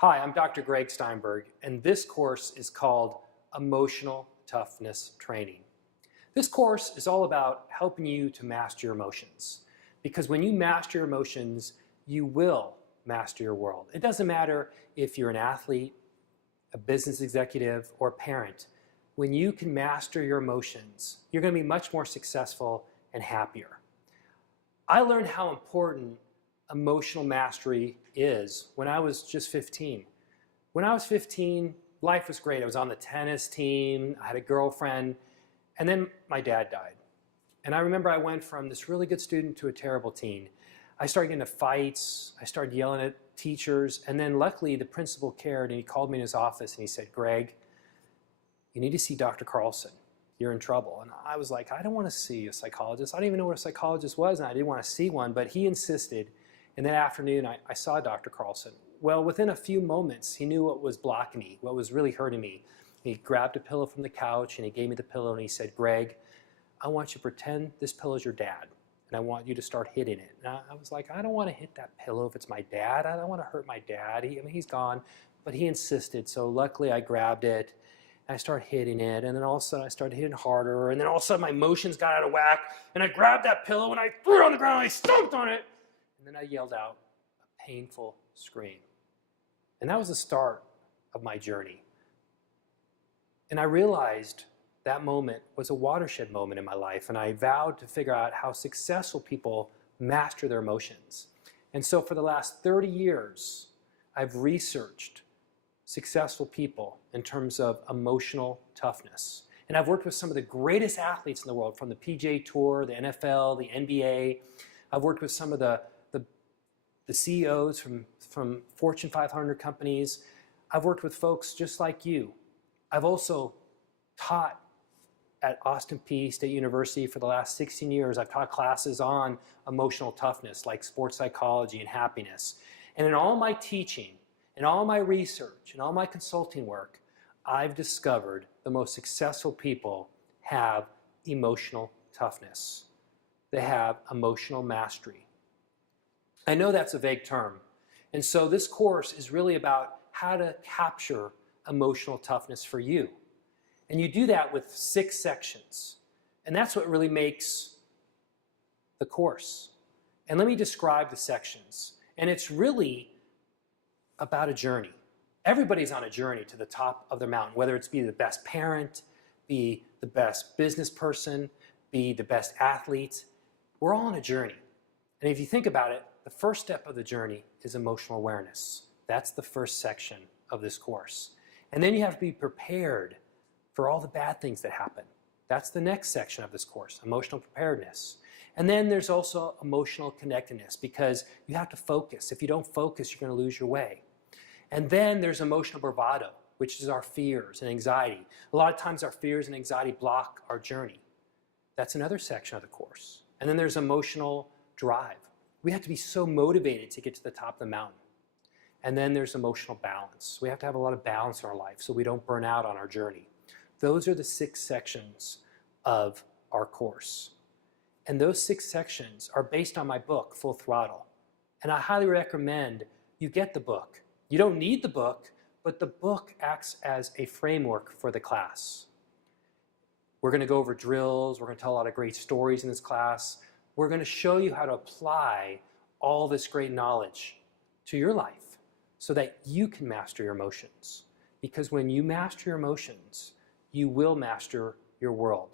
Hi, I'm Dr. Gregg Steinberg, and this course is called Emotional Toughness Training. This course is all about helping you to master your emotions, because when you master your emotions, you will master your world. It doesn't matter if you're an athlete, a business executive, or a parent. When you can master your emotions, you're going to be much more successful and happier. I learned how important emotional mastery is when I was just 15. When I was 15, life was great. I was on the tennis team, I had a girlfriend, and then my dad died. And I remember I went from this really good student to a terrible teen. I started getting into fights, I started yelling at teachers, and then luckily the principal cared and he called me in his office and he said, "Greg, you need to see Dr. Carlson. You're in trouble." And I was like, I don't want to see a psychologist. I didn't even know what a psychologist was, and I didn't want to see one, but he insisted. And that afternoon, I saw Dr. Carlson. Well, within a few moments, he knew what was blocking me, what was really hurting me. He grabbed a pillow from the couch and he gave me the pillow and he said, "Greg, I want you to pretend this pillow is your dad, and I want you to start hitting it." And I was like, I don't want to hit that pillow if it's my dad. I don't want to hurt my dad. He's gone. But he insisted, so luckily I grabbed it. I started hitting it, and then all of a sudden I started hitting harder, and then all of a sudden my emotions got out of whack, and I grabbed that pillow and I threw it on the ground and I stomped on it, and then I yelled out a painful scream. And that was the start of my journey. And I realized that moment was a watershed moment in my life, and I vowed to figure out how successful people master their emotions. And so for the last 30 years, I've researched successful people in terms of emotional toughness. And I've worked with some of the greatest athletes in the world, from the PGA Tour, the NFL, the NBA. I've worked with some of the CEOs from Fortune 500 companies. I've worked with folks just like you. I've also taught at Austin Peay State University for the last 16 years. I've taught classes on emotional toughness, like sports psychology and happiness. And in all my teaching, in all my research, in all my consulting work, I've discovered the most successful people have emotional toughness. They have emotional mastery. I know that's a vague term, and so this course is really about how to capture emotional toughness for you. And you do that with 6 sections, and that's what really makes the course. And let me describe the sections. And it's really about a journey. Everybody's on a journey to the top of their mountain, whether it's be the best parent, be the best business person, be the best athlete. We're all on a journey. And if you think about it, the first step of the journey is emotional awareness. That's the first section of this course. And then you have to be prepared for all the bad things that happen. That's the next section of this course, emotional preparedness. And then there's also emotional connectedness, because you have to focus. If you don't focus, you're going to lose your way. And then there's emotional bravado, which is our fears and anxiety. A lot of times our fears and anxiety block our journey. That's another section of the course. And then there's emotional drive. We have to be so motivated to get to the top of the mountain. And then there's emotional balance. We have to have a lot of balance in our life so we don't burn out on our journey. Those are the 6 sections of our course. And those 6 sections are based on my book, Full Throttle. And I highly recommend you get the book. You don't need the book, but the book acts as a framework for the class. We're going to go over drills. We're going to tell a lot of great stories in this class. We're going to show you how to apply all this great knowledge to your life so that you can master your emotions. Because when you master your emotions, you will master your world.